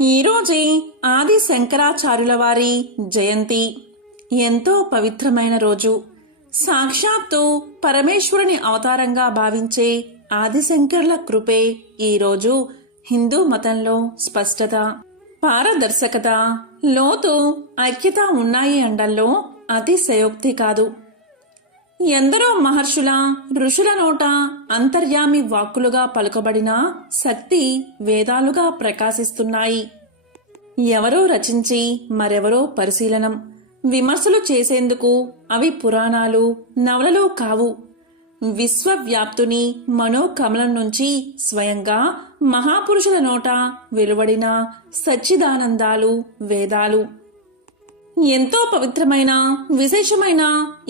ఈరోజే ఆది శంకరాచార్యుల వారి జయంతి. ఎంతో పవిత్రమైన రోజు. సాక్షాత్తు పరమేశ్వరుని అవతారంగా భావించే ఆదిశంకర్ల కృపే ఈరోజు హిందూ మతంలో స్పష్టత, పారదర్శకత, లోతు, ఐక్యత ఉన్నాయి అనడంలో అతిశయోక్తి కాదు. ఎందరో మహర్షుల, ఋషుల నోట అంతర్యామి వాక్కులుగా పలుకబడిన శక్తి వేదాలుగా ప్రకాశిస్తున్నాయి. ఎవరో రచించి మరెవరో పరిశీలనం, విమర్శలు చేసేందుకు అవి పురాణాలు, నవలలు కావు. విశ్వవ్యాప్తుని మనోకమలం నుంచి స్వయంగా మహాపురుషుల నోట వెలువడిన సచ్చిదానందాలు వేదాలు. ఎంతో పవిత్రమైన, విశేషమైన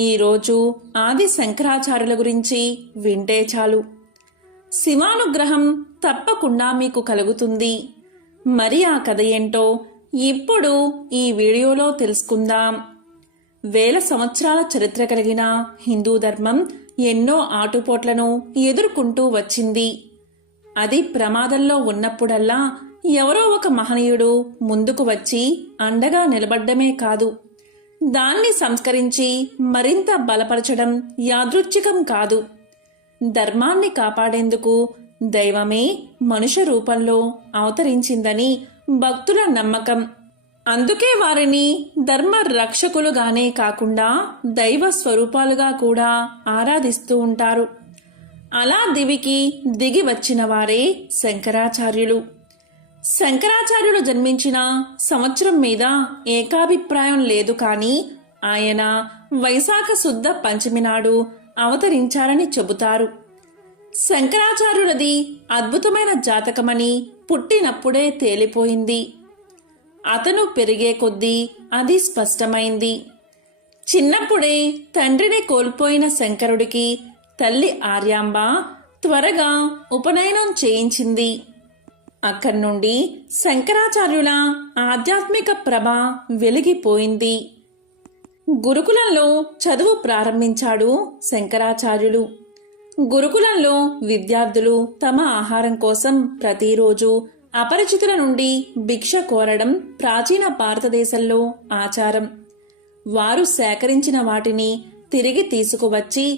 ఈరోజు ఆది శంకరాచార్యుల గురించి వింటే చాలు. శివానుగ్రహం తప్పకుండా మీకు కలుగుతుంది. మరి ఆ కథ ఏంటో ఇప్పుడు ఈ వీడియోలో తెలుసుకుందాం. వేల సంవత్సరాల చరిత్ర కలిగిన హిందూ ధర్మం ఎన్నో ఆటుపోట్లను ఎదుర్కొంటూ వచ్చింది. అది ప్రమాదంలో ఉన్నప్పుడల్లా ఎవరో ఒక మహనీయుడు ముందుకు వచ్చి అండగా నిలబడ్డమే కాదు, దాన్ని సంస్కరించి మరింత బలపరచడం యాదృచ్ఛికం కాదు. ధర్మాన్ని కాపాడేందుకు దైవమే మనుష్య రూపంలో అవతరించిందని భక్తుల నమ్మకం. అందుకే వారిని ధర్మ రక్షకులుగానే కాకుండా దైవ స్వరూపాలుగా కూడా ఆరాధిస్తూ ఉంటారు. అలా దివికి దిగి వచ్చిన వారే శంకరాచార్యులు. శంకరాచార్యులు జన్మించిన సంవత్సరం మీద ఏకాభిప్రాయం లేదు, కానీ ఆయన వైశాఖ శుద్ధ పంచమి నాడు అవతరించారని చెబుతారు. శంకరాచార్యులది అద్భుతమైన జాతకమని పుట్టినప్పుడే తేలిపోయింది. అతను పెరిగే కొద్దీ అది స్పష్టమైంది. చిన్నప్పుడే తండ్రిని కోల్పోయిన శంకరుడికి తల్లి ఆర్యాంబ త్వరగా ఉపనయనం చేయించింది. అక్కడి నుండి శంకరాచార్యుల ఆధ్యాత్మిక ప్రభ వెలిగిపోయింది. గురుకులంలో చదువు ప్రారంభించాడు శంకరాచార్యులు. గురుకులంలో విద్యార్థులు తమ ఆహారం కోసం ప్రతిరోజు అపరిచితుల నుండి భిక్ష కోరడం ప్రాచీన భారతదేశంలో ఆచారం. వారు సేకరించిన వాటిని తిరిగి తీసుకువచ్చి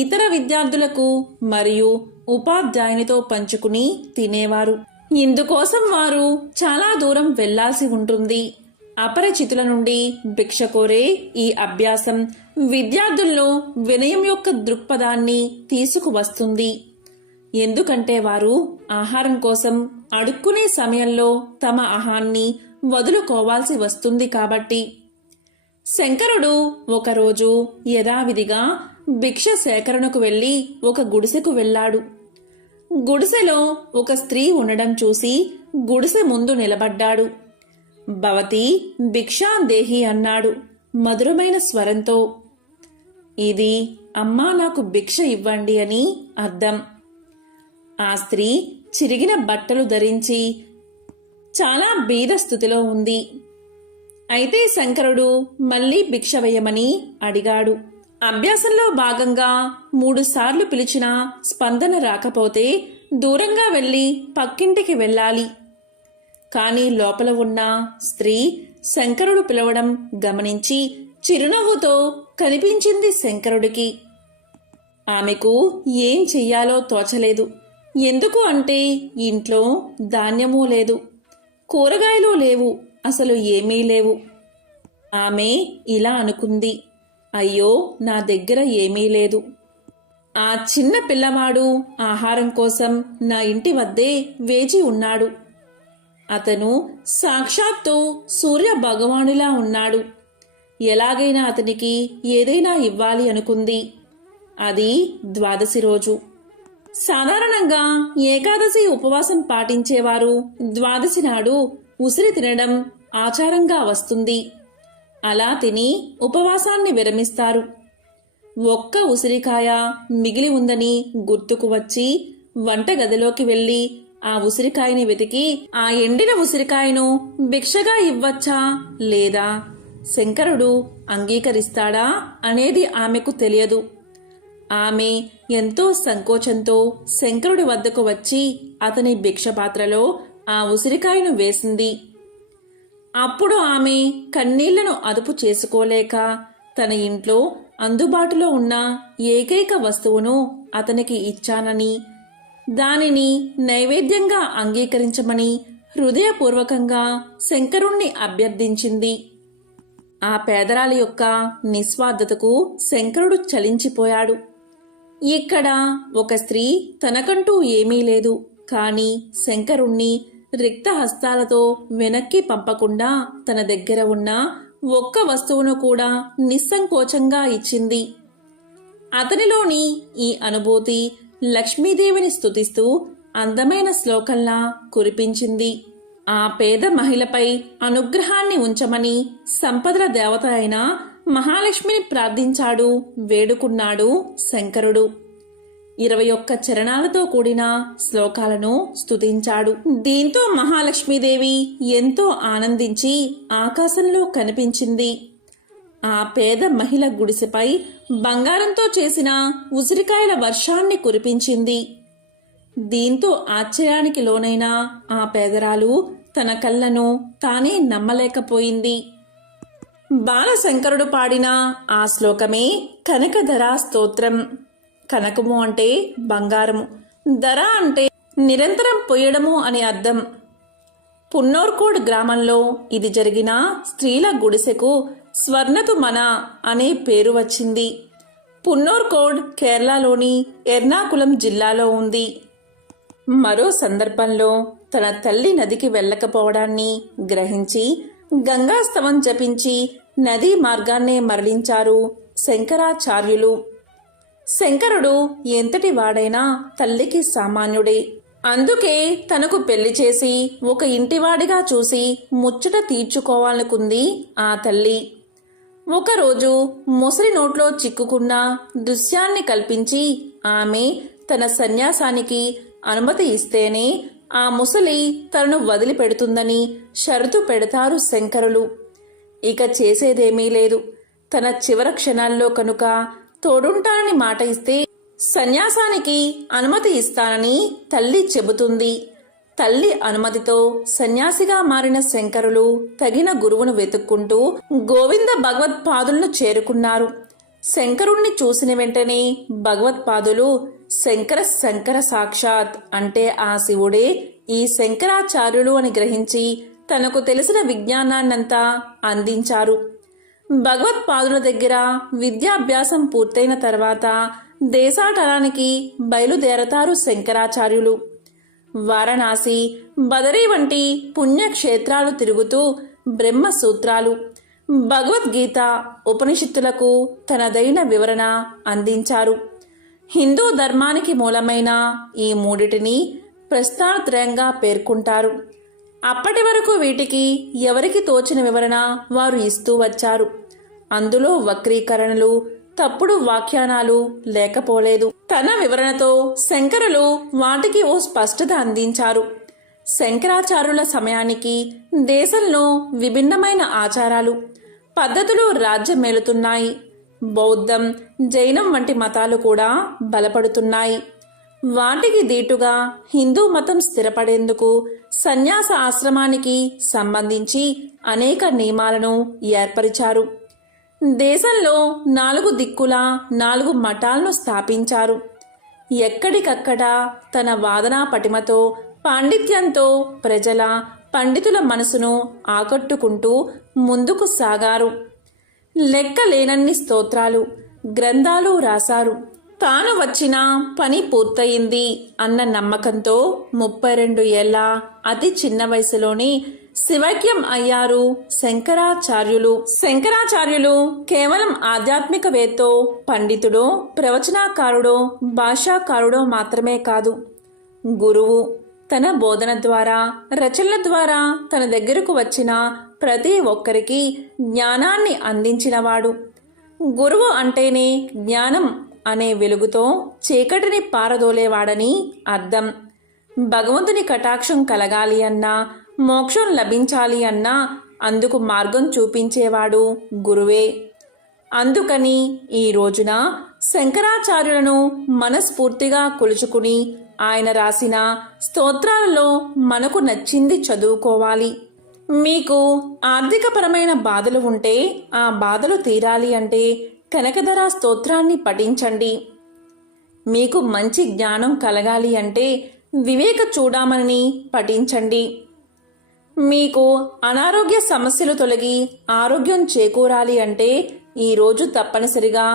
ఇతర విద్యార్థులకు మరియు ఉపాధ్యాయునితో పంచుకుని తినేవారు. ఇందుకోసం వారు చాలా దూరం వెళ్లాల్సి ఉంటుంది. అపరిచితుల నుండి భిక్ష కోరే ఈ అభ్యాసం విద్యార్థుల్లో వినయం యొక్క దృక్పథాన్ని తీసుకువస్తుంది. ఎందుకంటే వారు ఆహారం కోసం అడుక్కునే సమయంలో తమ అహాన్ని వదులుకోవాల్సి వస్తుంది కాబట్టి. శంకరుడు ఒకరోజు యథావిధిగా భిక్ష సేకరణకు వెళ్లి ఒక గుడిసెకు వెళ్లాడు. గుడిసెలో ఒక స్త్రీ ఉండడం చూసి గుడిసె ముందు నిలబడ్డాడు. భవతి భిక్షాందేహి అన్నాడు మధురమైన స్వరంతో. ఇది అమ్మా నాకు భిక్ష ఇవ్వండి అని అర్థం. ఆ స్త్రీ చిరిగిన బట్టలు ధరించి చాలా బీద స్థితిలో ఉంది. అయితే శంకరుడు మళ్లీ భిక్ష వేయమని అడిగాడు. అభ్యాసంలో భాగంగా 3 సార్లు పిలిచినా స్పందన రాకపోతే దూరంగా వెళ్లి పక్కింటికి వెళ్ళాలి. కాని లోపల ఉన్న స్త్రీ శంకరుడు పిలవడం గమనించి చిరునవ్వుతో కనిపించింది శంకరుడికి. ఆమెకు ఏం చెయ్యాలో తోచలేదు. ఎందుకు అంటే ఇంట్లో ధాన్యమూ లేదు, కూరగాయలు లేవు, అసలు ఏమీ లేవు. ఆమె ఇలా అనుకుంది, అయ్యో నా దగ్గర ఏమీ లేదు. ఆ చిన్న పిల్లవాడు ఆహారం కోసం నా ఇంటి వద్దే వేచి ఉన్నాడు. అతను సాక్షాత్తు సూర్య భగవానులా ఉన్నాడు. ఎలాగైనా అతనికి ఏదైనా ఇవ్వాలి అనుకుంది. అది ద్వాదశి రోజు. సాధారణంగా ఏకాదశి ఉపవాసం పాటించేవారు ద్వాదశి నాడు ఉసిరి తినడం ఆచారంగా వస్తుంది. అలా తిని ఉపవాసాన్ని విరమిస్తారు. ఒక్క ఉసిరికాయ మిగిలి ఉందని గుర్తుకు వచ్చి వంటగదిలోకి వెళ్లి ఆ ఉసిరికాయని వెతికి ఆ ఎండిన ఉసిరికాయను భిక్షగా ఇవ్వచ్చా లేదా శంకరుడు అంగీకరిస్తాడా అనేది ఆమెకు తెలియదు. ఆమె ఎంతో సంకోచంతో శంకరుడి వద్దకు వచ్చి అతని భిక్షపాత్రలో ఆ ఉసిరికాయను వేసింది. అప్పుడు ఆమె కన్నీళ్లను అదుపు చేసుకోలేక తన ఇంట్లో అందుబాటులో ఉన్న ఏకైక వస్తువును అతనికి ఇచ్చానని, దానిని నైవేద్యంగా అంగీకరించమని హృదయపూర్వకంగా శంకరుణ్ణి అభ్యర్థించింది. ఆ పేదరాలి యొక్క నిస్వార్థతకు శంకరుడు చలించిపోయాడు. ఇక్కడ ఒక స్త్రీ తనకంటూ ఏమీ లేదు, కాని శంకరుణ్ణి రిక్త హస్తాలతో వెనక్కి పంపకుండా తన దగ్గర ఉన్న ఒక్క వస్తువును కూడా నిస్సంకోచంగా ఇచ్చింది. అతనిలోని ఈ అనుభూతి లక్ష్మీదేవిని స్తుతిస్తూ అందమైన శ్లోకంలా కురిపించింది. ఆ పేద మహిళపై అనుగ్రహాన్ని ఉంచమని సంపదల దేవత అయిన మహాలక్ష్మిని ప్రార్థించాడు, వేడుకున్నాడు శంకరుడు. 21 చరణాలతో కూడిన శ్లోకాలను స్తుతించాడు. దీంతో మహాలక్ష్మీదేవి ఎంతో ఆనందించి ఆకాశంలో కనిపించింది. ఆ పేద మహిళ గుడిసెపై బంగారంతో చేసిన ఉసిరికాయల వర్షాన్ని కురిపించింది. దీంతో ఆశ్చర్యానికి లోనైన ఆ పేదరాలు తన కళ్ళను తానే నమ్మలేకపోయింది. బాలశంకరుడు పాడిన ఆ శ్లోకమే కనకధరా స్తోత్రం. కనకము అంటే బంగారము, ధర అంటే నిరంతరం పొయ్యడము అని అర్థం. పున్నోర్కోడ్ గ్రామంలో ఇది జరిగిన స్త్రీల గుడిసెకు స్వర్ణతు మన అనే పేరు వచ్చింది. పున్నోర్కోడ్ కేరళలోని ఎర్నాకులం జిల్లాలో ఉంది. మరో సందర్భంలో తన తల్లి నదికి వెళ్ళకపోవడాన్ని గ్రహించి గంగాస్తవం జపించి నదీ మార్గాన్నే మరలించారు శంకరాచార్యులు. శంకరుడు ఎంతటి వాడైనా తల్లికి సామాన్యుడే. అందుకే తనకు పెళ్లి చేసి ఒక ఇంటివాడిగా చూసి ముచ్చట తీర్చుకోవాలనుకుంది ఆ తల్లి. ఒకరోజు ముసలి నోట్లో చిక్కుకున్న దృశ్యాన్ని కల్పించి ఆమె తన సన్యాసానికి అనుమతి ఇస్తేనే ఆ ముసలి తనను వదిలిపెడుతుందని షరతు పెడతారు శంకరులు. ఇక చేసేదేమీ లేదు. తన చివరి క్షణాల్లో కనుక తోడుంటానని మాట ఇస్తే సన్యాసానికి అనుమతి ఇస్తానని తల్లి చెబుతుంది. తల్లి అనుమతితో సన్యాసిగా మారిన శంకరులు తగిన గురువును వెతుక్కుంటూ గోవింద భగవత్పాదులను చేరుకున్నారు. శంకరుణ్ణి చూసిన వెంటనే భగవత్పాదులు శంకర సాక్షాత్ అంటే ఆ శివుడే ఈ శంకరాచార్యులు అని గ్రహించి తనకు తెలిసిన విజ్ఞానాన్నంతా అందించారు. భగవత్పాదుల దగ్గర విద్యాభ్యాసం పూర్తయిన తర్వాత దేశాటనానికి బయలుదేరతారు శంకరాచార్యులు. వారణాసి, బదరీ వంటి పుణ్యక్షేత్రాలు తిరుగుతూ బ్రహ్మసూత్రాలు, భగవద్గీత, ఉపనిషత్తులకు తనదైన వివరణ అందించారు. హిందూ ధర్మానికి మూలమైన ఈ మూడిటిని ప్రస్థానత్రయంగా పేర్కొంటారు. అప్పటి వరకు వీటికి ఎవరికి తోచిన వివరణ వారు ఇస్తూ వచ్చారు. అందులో వక్రీకరణలు, తప్పుడు వ్యాఖ్యానాలు లేకపోలేదు. తన వివరణతో శంకరులు వాటికి ఓ స్పష్టత అందించారు. శంకరాచార్యుల సమయానికి దేశంలో విభిన్నమైన ఆచారాలు, పద్ధతులు రాజ్యమేలుతున్నాయి. బౌద్ధం, జైనం వంటి మతాలు కూడా బలపడుతున్నాయి. వాటికి దీటుగా హిందూ మతం స్థిరపడేందుకు సన్యాస ఆశ్రమానికి సంబంధించి అనేక నియమాలను ఏర్పరిచారు. దేశంలో 4 దిక్కుల 4 మఠాలను స్థాపించారు. ఎక్కడికక్కడ తన వాదనా పటిమతో, పాండిత్యంతో ప్రజల, పండితుల మనసును ఆకట్టుకుంటూ ముందుకు సాగారు. లెక్కలేనన్ని స్తోత్రాలు, గ్రంథాలు రాశారు. తాను వచ్చిన పని పూర్తయింది అన్న నమ్మకంతో 32 ఏళ్ల అతి చిన్న వయసులోనే శివైక్యం అయ్యారు శంకరాచార్యులు. శంకరాచార్యులు కేవలం ఆధ్యాత్మికవేత్తో, పండితుడో, ప్రవచనాకారుడో, భాషాకారుడో మాత్రమే కాదు, గురువు. తన బోధన ద్వారా, రచనల ద్వారా తన దగ్గరకు వచ్చిన ప్రతి ఒక్కరికి జ్ఞానాన్ని అందించినవాడు. గురువు అంటేనే జ్ఞానం అనే వెలుగుతో చీకటిని పారదోలేవాడని అర్థం. భగవంతుని కటాక్షం కలగాలి అన్నా, మోక్షం లభించాలి అన్నా అందుకు మార్గం చూపించేవాడు గురువే. అందుకని ఈ రోజున శంకరాచార్యులను మనస్ఫూర్తిగా కొలుచుకుని ఆయన రాసిన స్తోత్రాలలో మనకు నచ్చింది చదువుకోవాలి. మీకు ఆర్థికపరమైన బాధలు ఉంటే ఆ బాధలు తీరాలి అంటే కనకధర స్తోత్రాన్ని పఠించండి. మీకు మంచి జ్ఞానం కలగాలి అంటే వివేక చూడామణిని పఠించండి. మీకు అనారోగ్య సమస్యలు తొలగి ఆరోగ్యం చేకూరాలి అంటే ఈరోజు తప్పనిసరిగా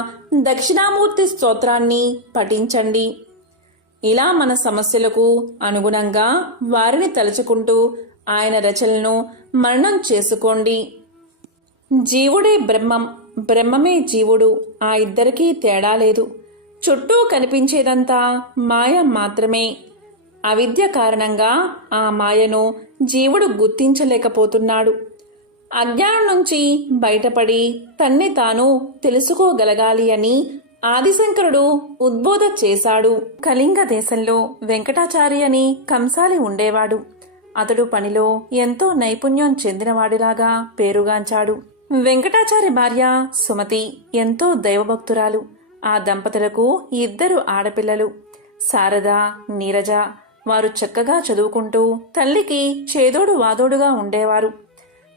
దక్షిణామూర్తి స్తోత్రాన్ని పఠించండి. ఇలా మన సమస్యలకు అనుగుణంగా వారిని తలుచుకుంటూ ఆయన రచనలను మననం చేసుకోండి. జీవుడే బ్రహ్మం, బ్రహ్మమే జీవుడు, ఆ ఇద్దరికీ తేడా లేదు. చుట్టూ కనిపించేదంతా మాయ మాత్రమే. అవిద్య కారణంగా ఆ మాయను జీవుడు గుర్తించలేకపోతున్నాడు. అజ్ఞానం నుంచి బయటపడి తన్ని తాను తెలుసుకోగలగాలి అని ఆదిశంకరుడు ఉద్బోధ చేశాడు. కళింగ దేశంలో వెంకటాచారి అని కంసాలి ఉండేవాడు. అతడు పనిలో ఎంతో నైపుణ్యం చెందినవాడిలాగా పేరుగాంచాడు. వెంకటాచారి భార్య సుమతి ఎంతో దైవభక్తురాలు. ఆ దంపతులకు 2 ఆడపిల్లలు, శారద, నీరజ. వారు చక్కగా చదువుకుంటూ తల్లికి చేదోడు వాదోడుగా ఉండేవారు.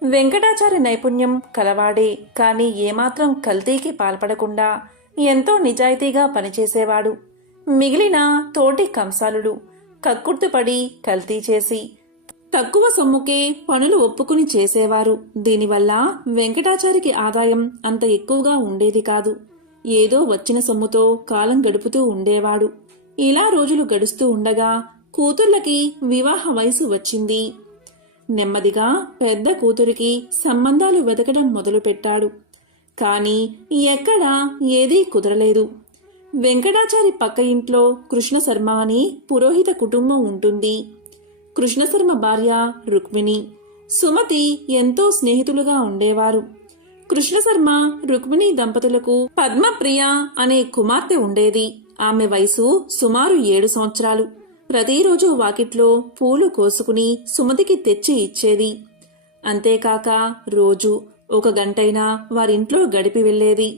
వెంకటాచారి నైపుణ్యం కలవాడే, కానీ ఏమాత్రం కల్తీకి పాల్పడకుండా ఎంతో నిజాయితీగా పనిచేసేవాడు. మిగిలిన తోటి కంసాలులు కక్కుర్తిపడి కల్తీ చేసి తక్కువ సొమ్ముకే పనులు ఒప్పుకుని చేసేవారు. దీనివల్ల వెంకటాచారికి ఆదాయం అంత ఎక్కువగా ఉండేది కాదు. ఏదో వచ్చిన సొమ్ముతో కాలం గడుపుతూ ఉండేవాడు. ఇలా రోజులు గడుస్తూ ఉండగా కూతుర్లకి వివాహ వయసు వచ్చింది. నెమ్మదిగా పెద్ద కూతురికి సంబంధాలు వెతకడం మొదలుపెట్టాడు. కాని ఎక్కడా ఏదీ కుదరలేదు. వెంకటాచారి పక్క ఇంట్లో కృష్ణశర్మ అని పురోహిత కుటుంబం ఉంటుంది. కృష్ణశర్మ భార్య రుక్మిణి, సుమతి ఎంతో స్నేహితులుగా ఉండేవారు. కృష్ణశర్మ, రుక్మిణి దంపతులకు పద్మప్రియ అనే కుమార్తె ఉండేది. ఆమె వయసు సుమారు 7 సంవత్సరాలు. ప్రతిరోజు వాకిట్లో పూలు కోసుకుని సుమతికి తెచ్చి ఇచ్చేది. అంతేకాక రోజు 1 గంటైనా వారింట్లో గడిపి వెళ్లేది.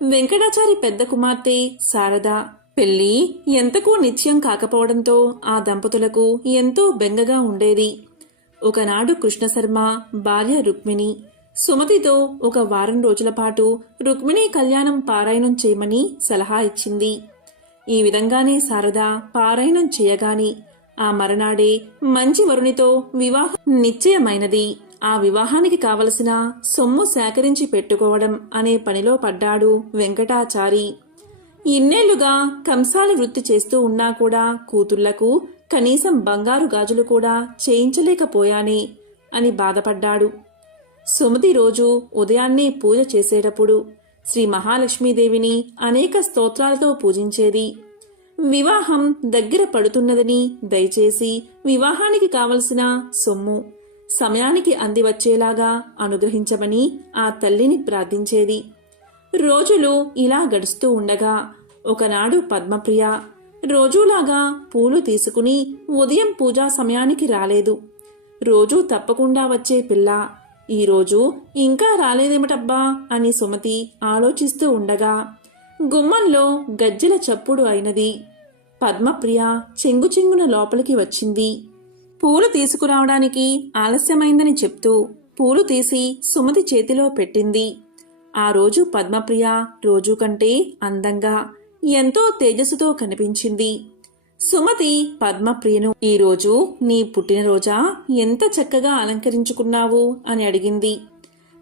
వెంకటాచారి పెద్ద కుమార్తె శారద పెళ్లి ఎంతకూ నిశ్చయం కాకపోవడంతో ఆ దంపతులకు ఎంతో బెంగగా ఉండేది. ఒకనాడు కృష్ణశర్మ భార్య రుక్మిణి సుమతితో 1 వారం రోజుల పాటు రుక్మిణి కళ్యాణం పారాయణం చేయమని సలహా ఇచ్చింది. ఈ విధంగానే శారద పారాయణం చేయగాని ఆ మరనాడే మంచి వరునితో వివాహం నిశ్చయమైనది. ఆ వివాహానికి కావలసిన సొమ్ము సేకరించి పెట్టుకోవడం అనే పనిలో పడ్డాడు వెంకటాచారి. ఇన్నేళ్లుగా కంసాలి వృత్తి చేస్తూ ఉన్నా కూడా కూతుళ్లకు కనీసం బంగారు గాజులు కూడా చేయించలేకపోయానే అని బాధపడ్డాడు. సుమతి రోజు ఉదయాన్నే పూజ చేసేటప్పుడు శ్రీ మహాలక్ష్మీదేవిని అనేక స్తోత్రాలతో పూజించేది. వివాహం దగ్గర పడుతున్నదని దయచేసి వివాహానికి కావలసిన సొమ్ము సమయానికి అందివచ్చేలాగా అనుగ్రహించమని ఆ తల్లిని ప్రార్థించేది. రోజులు ఇలా గడుస్తూ ఉండగా ఒకనాడు పద్మప్రియ రోజూలాగా పూలు తీసుకుని ఉదయం పూజా సమయానికి రాలేదు. రోజూ తప్పకుండా వచ్చే పిల్ల ఈరోజు ఇంకా రాలేదేమిటబ్బా అని సుమతి ఆలోచిస్తూ ఉండగా గుమ్మంలో గజ్జెల చప్పుడు అయినది. పద్మప్రియ చెంగుచెంగున లోపలికి వచ్చింది. పూలు తీసుకురావడానికి ఆలస్యమైందని చెప్తూ పూలు తీసి సుమతి చేతిలో పెట్టింది. ఆ రోజు పద్మప్రియ రోజు కంటే అందంగా ఎంతో తేజస్సుతో కనిపించింది. సుమతి పద్మప్రియను ఈరోజు నీ పుట్టినరోజా, ఎంత చక్కగా అలంకరించుకున్నావు అని అడిగింది.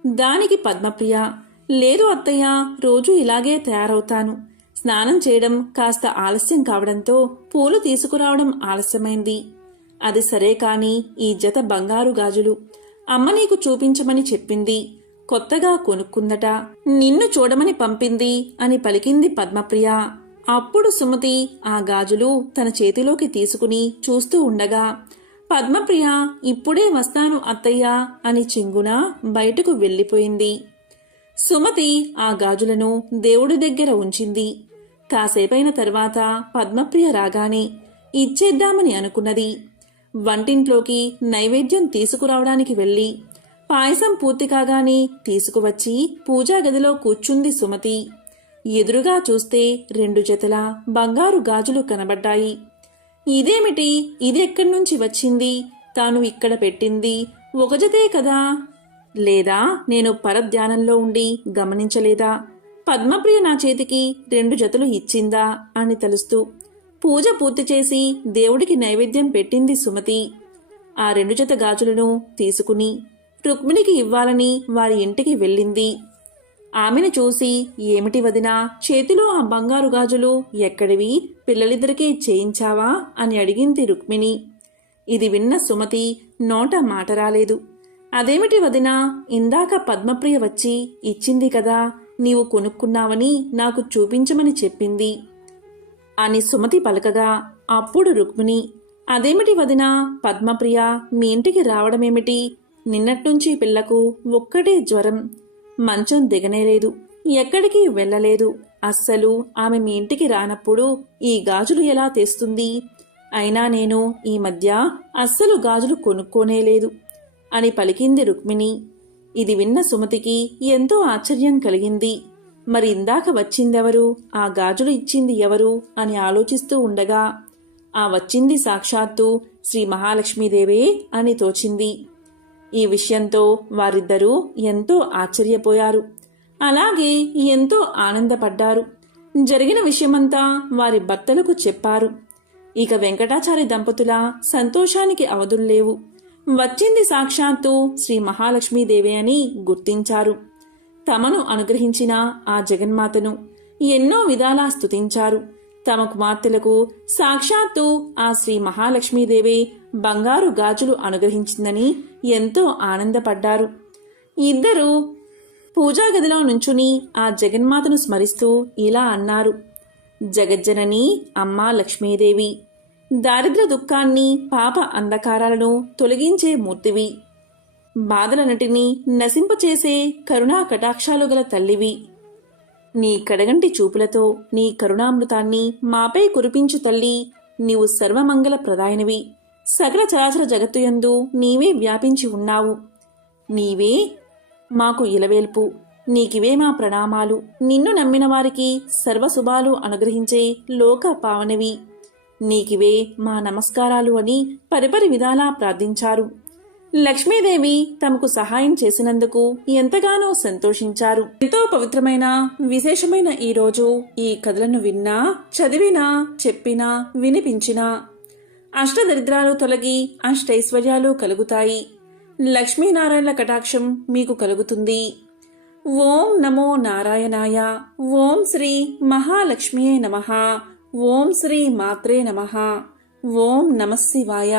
దానికి పద్మప్రియ లేదు అత్తయ్య, రోజు ఇలాగే తయారవుతాను. స్నానం చేయడం కాస్త ఆలస్యం కావడంతో పూలు తీసుకురావడం ఆలస్యమైంది. అది సరే కాని ఈ జత బంగారు గాజులు అమ్మ నీకు చూపించమని చెప్పింది. కొత్తగా కొనుక్కుందట, నిన్ను చూడమని పంపింది అని పలికింది పద్మప్రియ. అప్పుడు సుమతి ఆ గాజులు తన చేతిలోకి తీసుకుని చూస్తూ ఉండగా పద్మప్రియ ఇప్పుడే వస్తాను అత్తయ్య అని చెంగున బయటకు వెళ్లిపోయింది. సుమతి ఆ గాజులను దేవుడి దగ్గర ఉంచింది. కాసేపైన తర్వాత పద్మప్రియ రాగానే ఇచ్చేద్దామని అనుకున్నది. వంటింట్లోకి నైవేద్యం తీసుకురావడానికి వెళ్లి పాయసం పూర్తి కాగానే తీసుకువచ్చి పూజా గదిలో కూర్చుంది సుమతి. ఎదురుగా చూస్తే 2 జతల బంగారు గాజులు కనబడ్డాయి. ఇదేమిటి, ఇదెక్కడ్నుంచి వచ్చింది, తాను ఇక్కడ పెట్టింది ఒక జతే కదా? లేదా నేను పరధ్యానంలో ఉండి గమనించలేదా? పద్మప్రియ నా చేతికి 2 జతలు ఇచ్చిందా అని తలుస్తూ పూజ పూర్తి చేసి దేవుడికి నైవేద్యం పెట్టింది సుమతి. ఆ 2 జత గాజులను తీసుకుని రుక్మిణికి ఇవ్వాలని వారి ఇంటికి వెళ్ళింది. ఆమెను చూసి, ఏమిటి వదినా, చేతిలో ఆ బంగారు గాజులు ఎక్కడివి? పిల్లలిద్దరికీ చేయించావా అని అడిగింది రుక్మిణి. ఇది విన్న సుమతి నోట మాట రాలేదు. అదేమిటి వదినా, ఇందాక పద్మప్రియ వచ్చి ఇచ్చింది కదా, నీవు కొనుక్కున్నావని నాకు చూపించమని చెప్పింది అని సుమతి పలకగా, అప్పుడు రుక్మిణి, అదేమిటి వదినా, పద్మప్రియ మీ ఇంటికి రావడమేమిటి? నిన్నట్నుంచి పిల్లకు ఒక్కటే జ్వరం, మంచం దిగనేలేదు, ఎక్కడికి వెళ్ళలేదు. అస్సలు ఆమె మీ ఇంటికి రానప్పుడు ఈ గాజులు ఎలా తెస్తుంది? అయినా నేను ఈ మధ్య అస్సలు గాజులు కొనుక్కోనేలేదు అని పలికింది రుక్మిణి. ఇది విన్న సుమతికి ఎంతో ఆశ్చర్యం కలిగింది. మరి ఇందాక వచ్చిందెవరు, ఆ గాజులు ఇచ్చింది ఎవరు అని ఆలోచిస్తూ ఉండగా, ఆ వచ్చింది సాక్షాత్తు శ్రీ మహాలక్ష్మీదేవే అని తోచింది. ఈ విషయంతో వారిద్దరూ ఎంతో ఆశ్చర్యపోయారు. అలాగే ఎంతో ఆనందపడ్డారు. జరిగిన విషయమంతా వారి భర్తలకు చెప్పారు. ఇక వెంకటాచారి దంపతుల సంతోషానికి అవధుల్లేవు. వచ్చింది సాక్షాత్తు శ్రీ మహాలక్ష్మీదేవి అని గుర్తించారు. తమను అనుగ్రహించిన ఆ జగన్మాతను ఎన్నో విధాలా స్తుతించారు. తమ కుమార్తెలకు సాక్షాత్తు ఆ శ్రీ మహాలక్ష్మీదేవి బంగారు గాజులు అనుగ్రహించిందని ఎంతో ఆనందపడ్డారు. ఇద్దరూ పూజాగదిలో నుంచుని ఆ జగన్మాతను స్మరిస్తూ ఇలా అన్నారు. జగజ్జనని అమ్మా లక్ష్మీదేవి, దారిద్ర్య దుఃఖాన్ని, పాప అంధకారాలను తొలగించే మూర్తివి, బాధలన్నిటినీ నశింపచేసే కరుణా కటాక్షాలు గల తల్లివి. నీ కడగంటి చూపులతో నీ కరుణామృతాన్ని మాపై కురిపించు తల్లి. నీవు సర్వమంగళ ప్రదాయనివి. సకల చరాచర జగత్తుయందు నీవే వ్యాపించి ఉన్నావు. నీవే మాకు ఇలవేల్పు. నీకివే మా ప్రణామాలు. నిన్ను నమ్మిన వారికి సర్వశుభాలు అనుగ్రహించే లోక పావనివి. నీకివే మా నమస్కారాలు అని పరిపరి విధాలా ప్రార్థించారు. లక్ష్మీదేవి తమకు సహాయం చేసినందుకు ఎంతగానో సంతోషించారు. ఎంతో పవిత్రమైన విశేషమైన ఈ రోజు ఈ కథలను విన్నా, చదివినా, చెప్పినా, వినిపించినా అష్టదరిద్రాలు తొలగి అష్టైశ్వర్యాలు కలుగుతాయి. లక్ష్మీనారాయణల కటాక్షం మీకు కలుగుతుంది. ఓం నమో నారాయణాయ. ఓం శ్రీ మహాలక్ష్మియే నమః. ఓం శ్రీ మాత్రే నమః. ఓం నమః శివాయ.